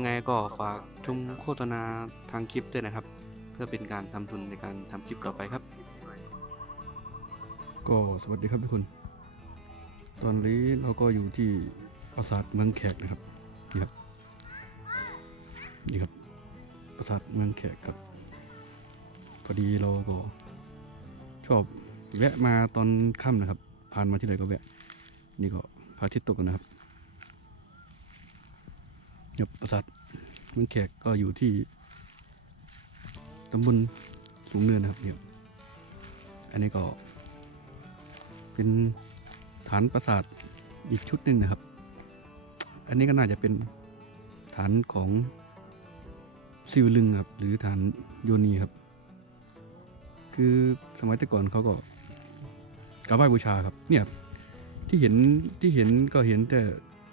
ยังไงก็ฝากชมโฆษณาทางคลิปด้วยนะครับ เพื่อเป็นการทำทุนในการทำคลิปต่อไปครับ ก็สวัสดีครับทุกคน ตอนนี้เราก็อยู่ที่ปราสาทเมืองแขกนะครับนี่ครับนี่ครับปราสาทเมืองแขกครับพอดีเราก็ชอบแวะมาตอนค่ำนะครับ ผ่านมาที่ไหนก็แวะ นี่ก็พระอาทิตย์ตกนะครับ เนี่ยปราสาทเมืองแขกก็อยู่ที่ตำบลสูงเนินนะครับเนี่ยอันนี้ก็เป็นฐานปราสาทอีกชุดหนึ่งนะครับ อันนี้ก็น่าจะเป็นฐานของซิวลึงครับ หรือฐานโยนีครับ คือสมัยแต่ก่อนเขาก็กราบไหว้บูชาครับ เนี่ยที่เห็นที่เห็นก็เห็นแต่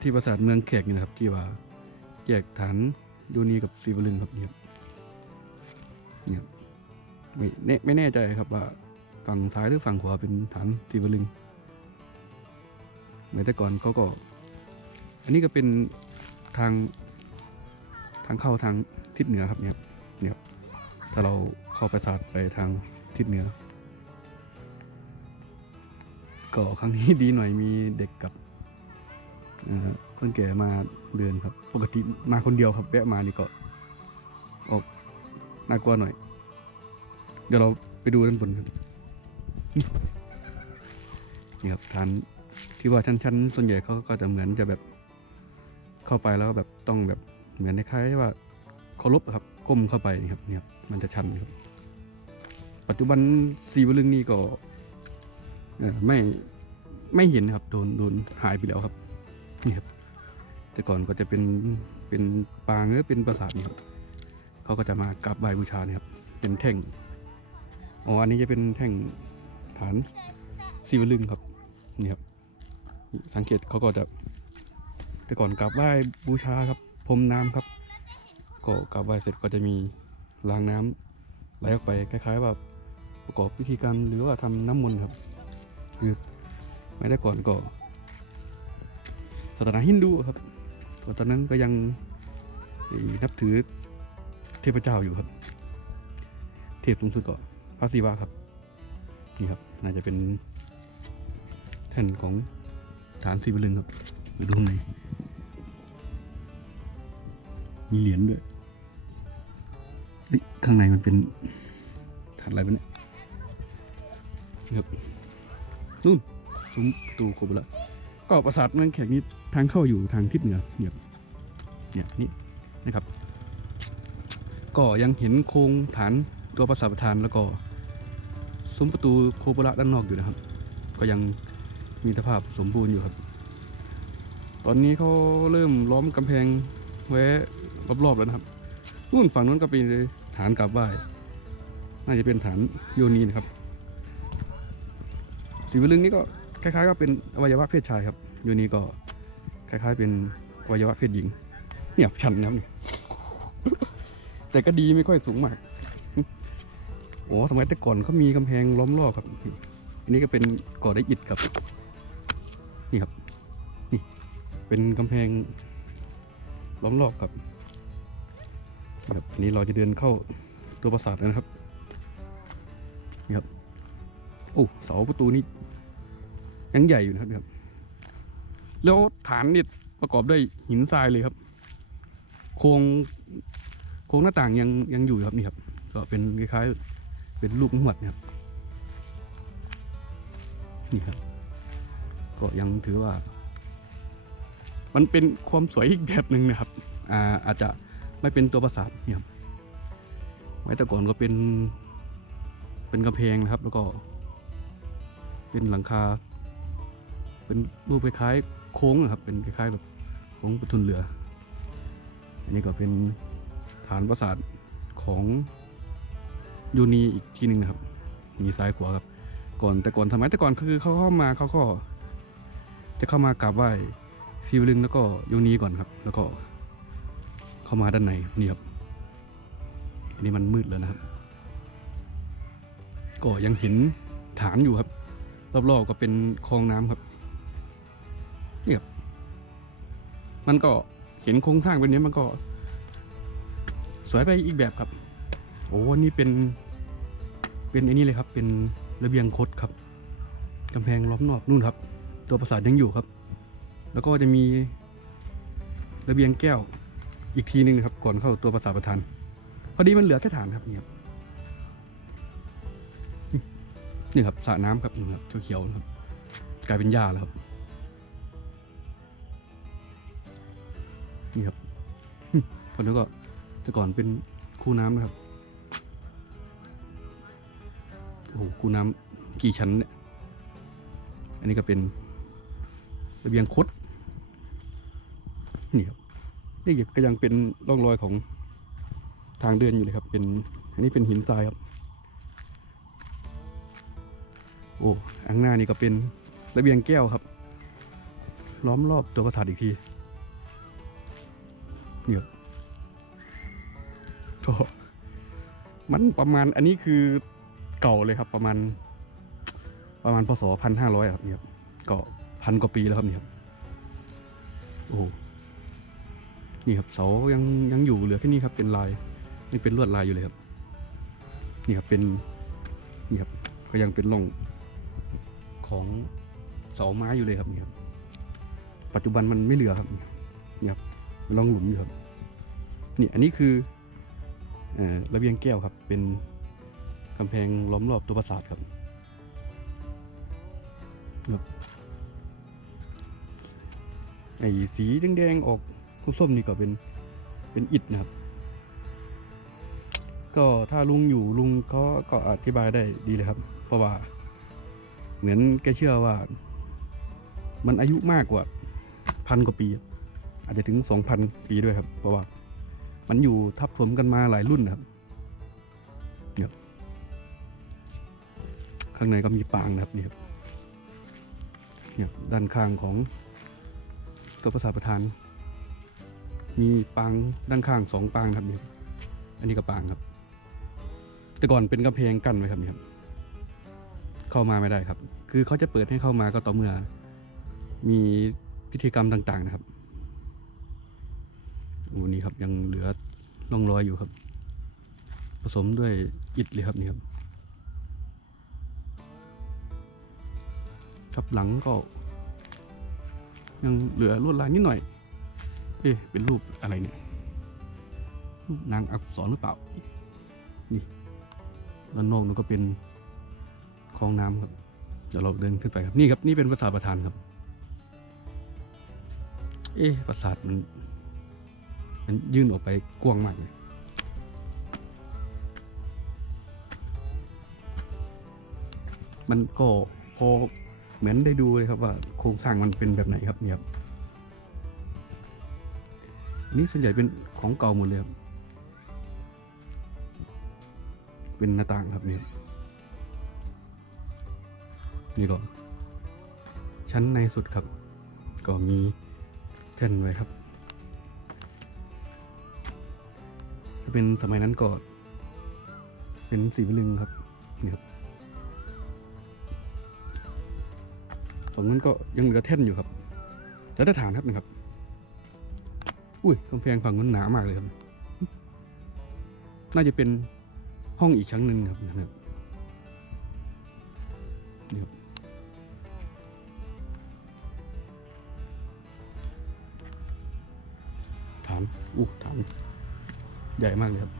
ที่ปราสาทเมืองแขกนี่นะครับ ที่ว่า แยกฐานโยนีกับซิวลึงครับเนี่ยเนี่ยไม่แน่ไม่แน่ใจครับว่าฝั่งซ้ายหรือฝั่งขวาเป็นฐานสีวลึงเหมือนแต่ก่อนเขาก็ อันนี้ก็เป็นทางทางเข้าทางทิศเหนือครับเนี่ยเนี่ยถ้าเราเข้าไปศาสตร์ไปทางทิศเหนือก็ครั้งนี้ดีหน่อยมีเด็กกับ เอ่อคนแก่มาเดินครับ ปกติมาคนเดียวครับแวะมานี่ก็ออกน่ากลัวหน่อย เดี๋ยวเราไปดูด้านบนกันนี่ครับฐานที่ว่าชั้นๆส่วนใหญ่เขาก็จะเหมือนจะแบบเข้าไปแล้วแบบต้องแบบเหมือนคล้ายๆว่าเคารพครับก้มเข้าไปนี่ครับเนี่ยครับมันจะชันครับ ปัจจุบันสีวลึงนี่ก็ไม่ไม่เห็นครับโดนโดนหายไปแล้วครับ นี่ครับ แต่ก่อนก็จะเป็นเป็นปางหรือเป็นปราสาทนี่ครับเขาก็จะมากราบไหว้บูชาเนี่ยครับ เป็นแท่งอ๋ออันนี้จะเป็นแท่งฐานสีวลึงครับนี่ครับ สังเกตเขาก็จะ แต่ก่อนกราบไหว้บูชาครับพรมน้ำครับ ก็กราบไหว้เสร็จก็จะมีรางน้ำไหลออกไปคล้ายๆว่าประกอบพิธีกรรมหรือว่าทำน้ำมนต์ครับ คือไม่ได้ก่อนก็ ศาสนาฮินดูครับตอนนั้นก็ยังนับถือเทพเจ้าอยู่ครับ เทพสูงสุดก็พระศิวะครับ นี่ครับ น่าจะเป็นแท่นของฐานสีวลึงครับไปดูข้างในมีเหรียญด้วยข้างในมันเป็นฐานอะไรวะเนี่ยนี่ครับนู่นซุ้มตูคบแล้ว ก็ปราสาทเมืองแขกนี้ทางเข้าอยู่ทางทิศเหนือเนี่ยเนี่ยนี่นะครับ ก็ยังเห็นโครงฐานตัวปราสาทประธานแล้วก็ซุ้มประตูโคโบระด้านนอกอยู่นะครับ ก็ยังมีสภาพสมบูรณ์อยู่ครับ ตอนนี้เขาเริ่มล้อมกำแพงไว้รอบๆแล้วนะครับนู่นฝั่งนู้นก็เป็นฐานกราบไหว้น่าจะเป็นฐานโยนีนะครับสีวลึงนี่ก็ คล้ายๆก็เป็นอวัยวะเพศชายครับโยนีก็คล้ายๆเป็นอวัยวะเพศหญิง เนี่ยชันนะครับนี่แต่ก็ดีไม่ค่อยสูงมาก โอ้สมัยแต่ก่อนเขามีกำแพงล้อมรอบครับ อันนี้ก็เป็นก่อได้อิฐครับ นี่ครับ นี่ เป็นกำแพงล้อมรอบครับครับอันนี้เราจะเดินเข้าตัวปราสาทนะครับ นี่ครับ โอ้เสาประตูนี้ ยังใหญ่อยู่นะครับนี่ครับ แล้วฐานนี่ประกอบด้วยหินทรายเลยครับ โครงโครงหน้าต่างยังยังอยู่ครับนี่ครับ ก็เป็นคล้ายๆเป็นลูกหวดนะครับนี่ครับ ก็ยังถือว่า มันเป็นความสวยอีกแบบหนึ่งนะครับ อ่าอาจจะไม่เป็นตัวปราสาทนี่ครับไว้แต่ก่อนก็เป็นเป็นกำแพงนะครับ แล้วก็ เป็นหลังคา เป็นรูปคล้ายๆโค้งนะครับ เป็นคล้ายๆแบบโค้งประทุนเรือ อันนี้ก็เป็นฐานปราสาทของยูนีอีกทีหนึ่งนะครับ มีซ้ายขวาครับ ก่อนแต่ก่อนสมัยแต่ก่อนคือเขาเข้ามาเขาก็ จะเข้ามากราบไหว้ซีวลึงแล้วก็ยูนีก่อนครับ แล้วก็เข้ามาด้านในนี่ครับอันนี้มันมืดแล้วนะครับ ก็ยังเห็นฐานอยู่ครับ รอบๆก็เป็นคลองน้ำครับ มันก็เห็นโครงสร้างเป็นนี้มันก็ สวยไปอีกแบบครับ โอ้นี่เป็น เป็นไอ้นี่เลยครับ เป็นระเบียงคดครับกำแพงล้อมนอกนู่นครับ ตัวปราสาทยังอยู่ครับ แล้วก็จะมีระเบียงแก้วอีกทีหนึงนะครับ ก่อนเข้าตัวปราสาทประธานพอดีมันเหลือแค่ฐานครับนี่ครับนี่ครับสระน้ำครับนี่ครับเขียวๆนะครับ กลายเป็นหญ้าแล้วครับ นี่ครับคนนี้ก็แต่ก่อนเป็นคูน้ำนะครับโอ้โหคูน้ำกี่ชั้นเนี่ย อันนี้ก็เป็นระเบียงคดนี่ครับนี่ก็ยังเป็นร่องรอยของทางเดินอยู่เลยครับ เป็นอันนี้เป็นหินทรายครับ โอ้อังหน้านี่ก็เป็นระเบียงแก้วครับ ล้อมรอบตัวปราสาทอีกที เนี่ยโมันประมาณอันนี้คือเก่าเลยครับประมาณ ประมาณพศพันห้าร้อยครับเนี่ยก็พันกว่าปีแล้วครับเนี่ยโอ้นี่ครับเสายังยังอยู่เหลือแค่นี้ครับเป็นลายยังเป็นลวดลายอยู่เลยครับ นี่ครับเป็นนี่ครับก็ยังเป็นร่องของเสาไม้อยู่เลยครับนี่ครับ ปัจจุบันมันไม่เหลือครับนี่ครับ ร่องหลุมอยู่ครับนี่อันนี้คืออระเบียงแก้วครับ เป็นกำแพงล้อมรอบตัวปราสาทครับครับไอ้สีแดงๆออกส้มๆนี่ก็เป็นเป็นอิฐนะครับ ก็ถ้าลุงอยู่ลุงเขาก็อธิบายได้ดีเลยครับ เพราะว่า เหมือนแกเชื่อว่า มันอายุมากกว่าพันกว่าปี อาจจะถึงสองพันปีด้วยครับ เพราะว่ามันอยู่ทับถมกันมาหลายรุ่นนะครับเนี่ยข้างในก็มีปางนะครับนี่ครับเนี่ยด้านข้างของตัวประสาประธาน มีปางด้านข้างสองปางครับนี่อันนี้ก็ปางครับ แต่ก่อนเป็นกำแพงกั้นไว้ครับนี่ครับเข้ามาไม่ได้ครับ คือเขาจะเปิดให้เข้ามาก็ต่อเมื่อมีพิธีกรรมต่าง ๆ นะครับ โอ้นี่ครับยังเหลือร่องรอยอยู่ครับ ผสมด้วยอิฐเลยครับนี่ครับ ครับหลังก็ ยังเหลือลวดลายนิดหน่อย เอ๊ะเป็นรูปอะไรเนี่ยรูปนางอักษรหรือเปล่า นี่ด้านนอกนั่นก็เป็นคลองน้ำครับเดี๋ยวเราเดินขึ้นไปครับ นี่ครับนี่เป็นปราสาทประธานครับ เอ๊ะปราสาทมัน มันยื่นออกไปกว้างมากเลยมันก็พอเหมือนได้ดูเลยครับว่าโครงสร้างมันเป็นแบบไหนครับเนี่ยครับนี่ส่วนใหญ่เป็นของเก่าหมดเลยครับ เป็นหน้าต่างครับเนี่ยนี่ก็ชั้นในสุดครับ ก็มีแท่นไว้ครับ เป็นสมัยนั้นก็เป็นสีมะลึงครับนี่ครับฝั่งนั้นก็ยังเหลือแท่นอยู่ครับแล้วถ้าฐานครับนะครับ อุ้ยกำแพงฝั่งนั้นหนามากเลยครับ น่าจะเป็นห้องอีกชั้นหนึ่งครับนะครับนี่ครับฐานอู้ฐาน ใหญ่มากเลยครับ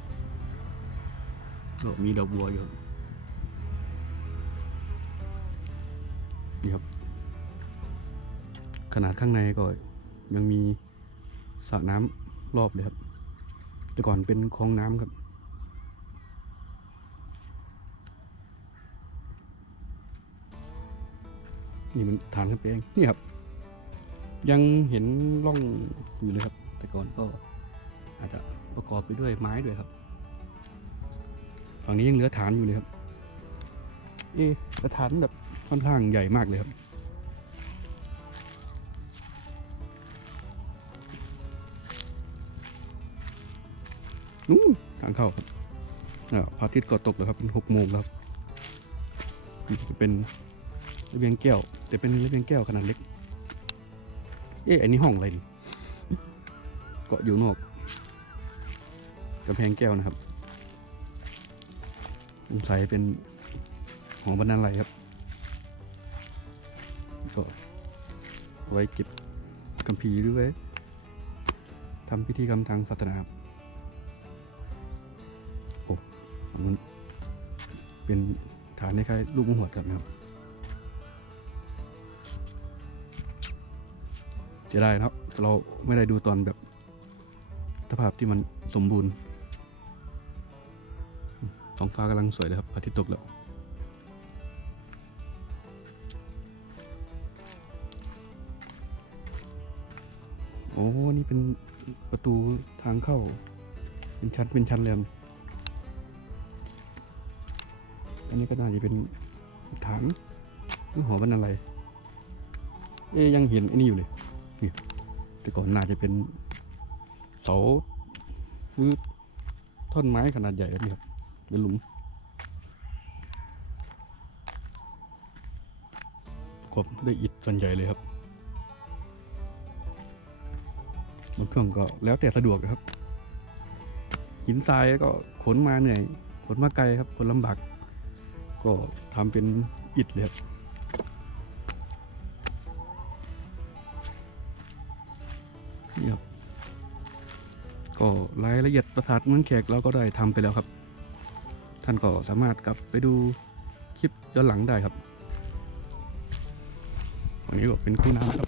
มีดอกบัวอยู่นี่ครับ ขนาดข้างในก็ยังมีสระน้ำรอบเลยครับ แต่ก่อนเป็นคลองน้ำครับนี่มันฐานกำแพงนี่ครับ ยังเห็นร่องอยู่เลยครับ แต่ก่อนก็ อาจจะประกอบไปด้วยไม้ด้วยครับฝั่งนี้ยังเหลือฐานอยู่เลยครับเอ๊ะแต่ฐานแบบค่อนข้างใหญ่มากเลยครับนู้นทางเข้าครับอ่าพระอาทิตย์ก็ตกแล้วครับเป็นหกโมงแล้วครับนี่จะเป็นระเบียงแก้ว แต่เป็นระเบียงแก้วขนาดเล็ก เอ๊ะอันนี้ห้องอะไรนี่เกาะอยู่นอก กำแพงแก้วนะครับสงสัยเป็นหอบรรณาลัยครับก็ไว้เก็บคัมภีหรือไว้ทำพิธีกรรมทางศาสนาครับโอ้ฝังนู้นเป็นฐานคล้ายๆลูกมะหวดครับนะครับจะได้นะครับ เราไม่ได้ดูตอนแบบสภาพที่มันสมบูรณ์ ท้องฟ้ากำลังสวยเลยครับอาทิตย์ตกแล้วโอ้นี่เป็นประตูทางเข้า เป็นชั้นเป็นชั้นเลยอันนี้ก็น่าจะเป็นฐานหรือหอบรรณาลัยเอ๊ยยังเห็นไอันนี้อยู่เลยนี่แต่ก่อนน่าจะเป็นเสาหรือท่อนไม้ขนาดใหญ่แบบนี้ครับ เป็นหลุมกบได้อิฐส่วนใหญ่เลยครับบางช่วงก็แล้วแต่สะดวกครับ หินทรายก็ขนมาเหนื่อยขนมาไกลครับขนลำบากก็ทำเป็นอิฐเลยครับนี่ครับก็รายละเอียดประสาทเมืองแขกเราก็ได้ทำไปแล้วครับ ท่านก็สามารถกลับไปดูคลิปย้อนหลังได้ครับตรงนี้ก็เป็นคูน้ำครับ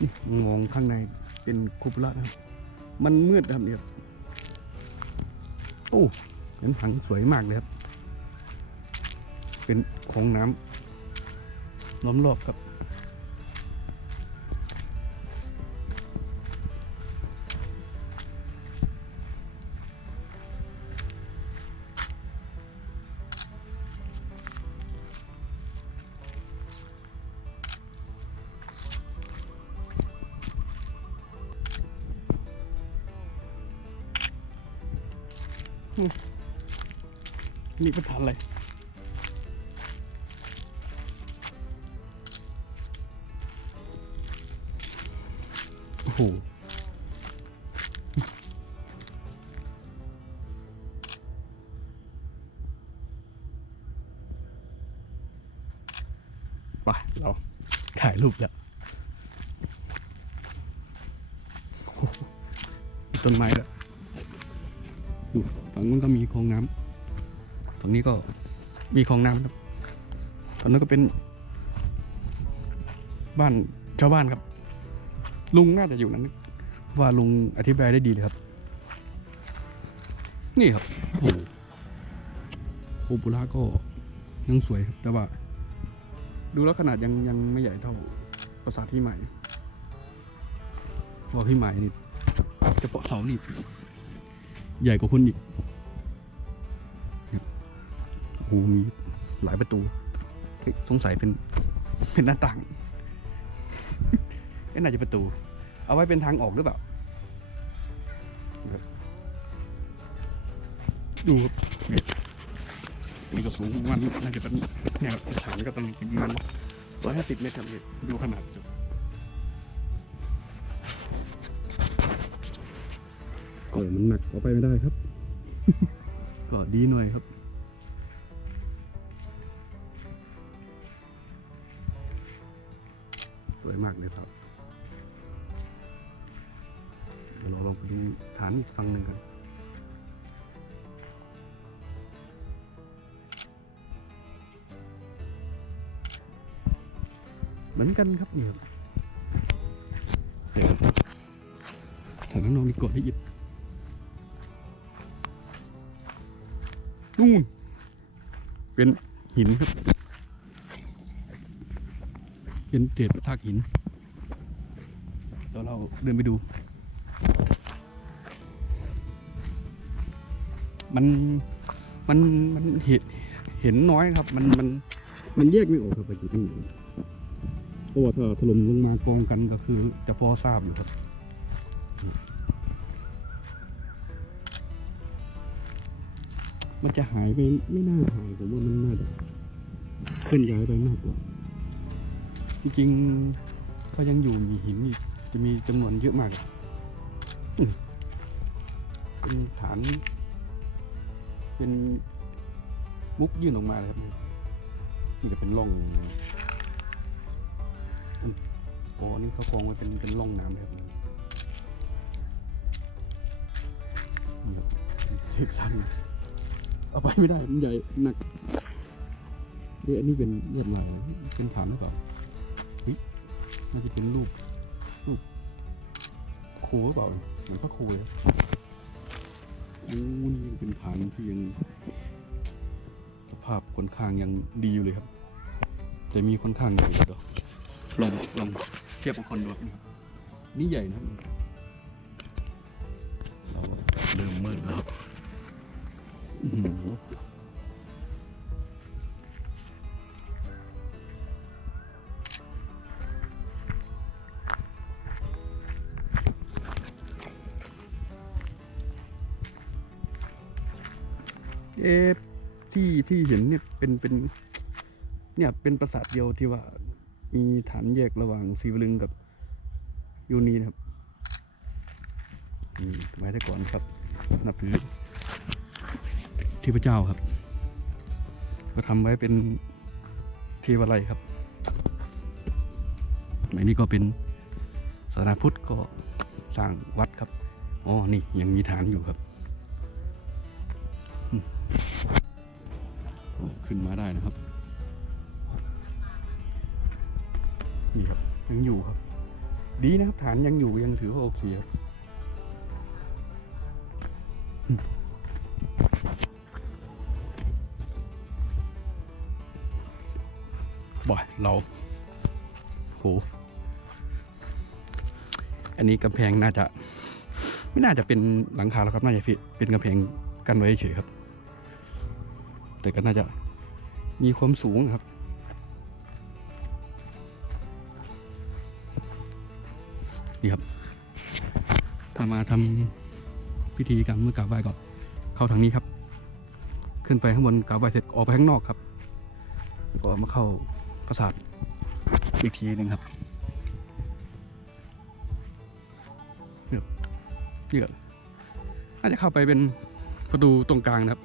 นี่มองข้างในเป็นคุปละนะครับ มันมืดครับเนี่ยโอ้เห็นผังสวยมากเลยครับ เป็นของน้ำ ล้อมรอบครับนี่เป็นฐานอะไร ไปเราถ่ายรูปแล้วต้นไม้แล้วดูฝั่งนู้นก็มีคลองน้ำฝั่งนี้ก็มีคลองน้ำครับฝั่งนู้นก็เป็น บ้านชาวบ้านครับ ลุงน่าจะอยู่นั้น ว่าลุงอธิบายได้ดีเลยครับ นี่ครับโอ้โหโคบุระก็ยังสวยครับแต่ว่า ดูแล้วขนาดยังยังไม่ใหญ่เท่าปราสาทที่ใหม่เพราะที่ใหม่นี่เฉพาะเสานี่ใหญ่กว่าคนอีกโอ้โหมีหลายประตูสงสัยเป็นเป็นหน้าต่างเอ๊ะน่าจะประตู เอาไว้เป็นทางออกหรือเปล่า ดูครับ นี่ก็สูงประมันน่าจะเป็นเนี่ยครับฐานก็ต้องประมาณร้อยห้าสิบเมตรครับเนี่ยดูขนาดครับโอ้ยมันหนักเอาไปไม่ได้ครับ ก็ดีหน่อยครับสวยมากเลยครับเดี๋ยวเราลองไปดูฐานอีกฝั่งหนึ่งกัน มือนกันครับเนี่ยครับเดี๋ยวฐานน้องๆนี่กดให้หยิบนู่นเป็นหินครับ เป็นเศษซากหินเดี๋ยวเราเดินไปดู มันมันมันเห็นเห็นน้อยครับ มันมันมันแยกไม่ออกครับไปอยู่ที่ไหน เพราะว่าถ้าถล่มลงมากองกันก็คือจะพอทราบอยู่ครับมันจะหายไปไม่น่าหายผมว่ามันน่าจะเคลื่อนย้ายไปมากกว่า จริงๆก็ยังอยู่มีหินอีกจะมีจำนวนเยอะมากเป็นฐาน เป็นมุกยื่นออกมาเลยครับนี่ก็เป็นร่อง โอ้นี่เขากองไว้เป็นเป็นร่องน้ำครับนี่ครับเสกสันเอาไปไม่ได้มันใหญ่หนักเดี๋ยวอันนี้เป็นเลือดลายเป็นฐานหรือเปล่าเฮ้ยน่าจะเป็นรูปรูปครูหรือเปล่าเหมือนพระครูเลยโอ้นี่เป็นฐานที่ยังสภาพค่อนข้างยังดีอยู่เลยครับ แต่มีค่อนข้างใหญ่เลยดี๋ย ลองลองเทียบกับคนดูครับนี่ใหญ่นะครับเราเริ่มมืดแล้วครับอื้อหือเอ๊ะที่ที่เห็นเนี่ยเป็นเป็นเนี่ยเป็นปราสาทเดียวที่ว่า มีฐานแยกระหว่างศรีวลึงกับยูนีนะครับไว้แต่ก่อนครับนับถือเทพเจ้าครับ ก็ทำไว้เป็นเทวาลัยครับในนี้ก็เป็นศาสนาพุทธก็สร้างวัดครับอ๋อนี่ยังมีฐานอยู่ครับ ขึ้นมาได้นะครับ นี่ครับยังอยู่ครับ ดีนะครับฐานยังอยู่ยังถือว่าโอเคครับบ่อยเราโหอันนี้กำแพงน่าจะ ไม่น่าจะเป็นหลังคาแล้วครับน่าจะเป็นกำแพงกันไว้เฉยครับ แต่ก็น่าจะมีความสูงครับ นี่ครับถ้ามาทำพิธีกรรมเมื่อกราบไหว้ก็เข้าทางนี้ครับ ขึ้นไปข้างบนกราบไหว้เสร็จออกไปข้างนอกครับก็มาเข้าปราสาทอีกทีหนึ่งครับนี่ครับนี่ก็น่าจะเข้าไปเป็นประตูตรงกลางนะครับ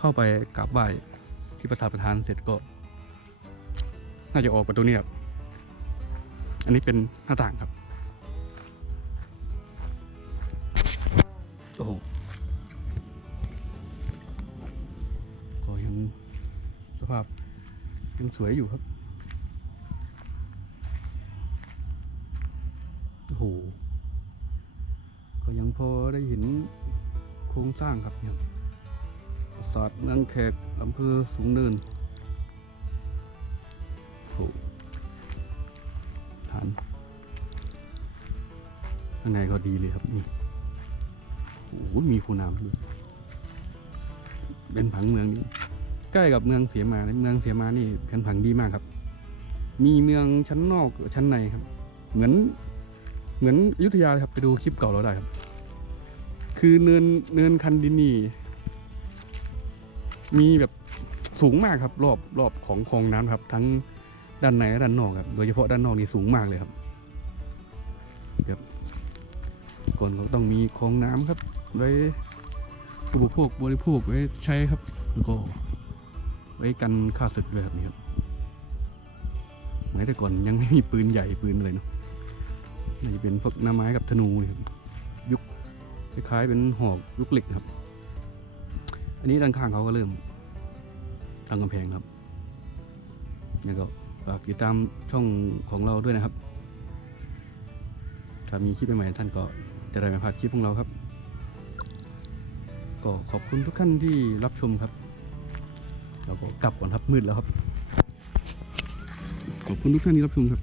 เข้าไปกราบไหว้ที่ปราสาทประธานเสร็จก็ น่าจะออกประตูนี้ครับ อันนี้เป็นหน้าต่างครับ โอ้โหก็ยังสภาพยังสวยอยู่ครับ โอ้โห ก็ยังพอได้เห็นโครงสร้างครับเนี่ยปราสาทเมืองแขกอำเภอสูงเนินางในก็ดีเลยครับนี่โอ้โหมีคูน้ำด้วยเป็นผังเมืองนี้ใกล้กับเมืองเสียมาเมืองเสียมานี่เป็นผังดีมากครับ มีเมืองชั้นนอกชั้นในครับ เหมือน เหมือนอยุธยาครับไปดูคลิปเก่าเราได้ครับ คือเนินเนินคันดินนี่มีแบบสูงมากครับ รอบรอบของคลองน้ำครับ ทั้งด้านในและด้านนอกครับ โดยเฉพาะด้านนอกนี่สูงมากเลยครับ ก่อนก็ต้องมีคลองน้ำครับ ไว้อุปโภคบริโภคไว้ใช้ครับแล้วก็ไว้กันฆ่าศึกด้วยครับนี่ครับสมัยแต่ก่อนยังไม่มีปืนใหญ่ปืนอะไรเนาะน่าจะเป็นพวกหน้าไม้กับธนูครับยุคคล้ายๆเป็นหอกยุคเหล็กครับ อันนี้ด้านข้างเขาก็เริ่มตั้งกำแพงครับแล้วก็ฝากติดตามช่องของเราด้วยนะครับ ถ้ามีคลิปใหม่ๆท่านก็ จะได้ไม่พลาดคลิปของเราครับ ก็ขอบคุณทุกท่านที่รับชมครับเราก็กลับก่อนครับมืดแล้วครับ ขอบคุณทุกท่านที่รับชมครับ